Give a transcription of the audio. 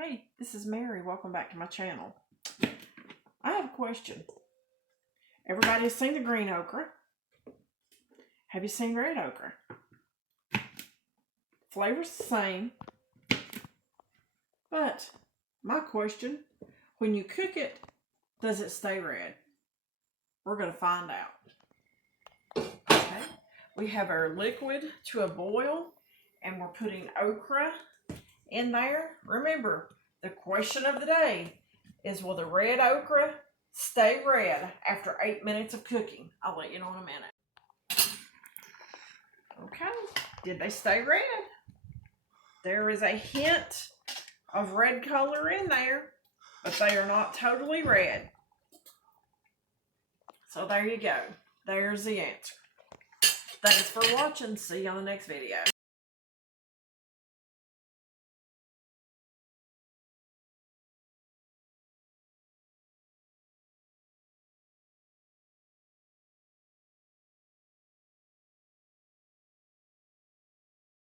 Hey, this is Mary. Welcome back to my channel. I have a question. Everybody has seen the green okra. Have you seen red okra? Flavor's the same. But my question, when you cook it, does it stay red? We're going to find out. Okay. We have our liquid to a boil, and we're putting okra in there. Remember, the question of the day is, will the red okra stay red after 8 minutes of cooking? I'll let you know in a minute. Okay, did they stay red? There is a hint of red color in there, but they are not totally red. So there you go. There's the answer. Thanks for watching. See you on the next video.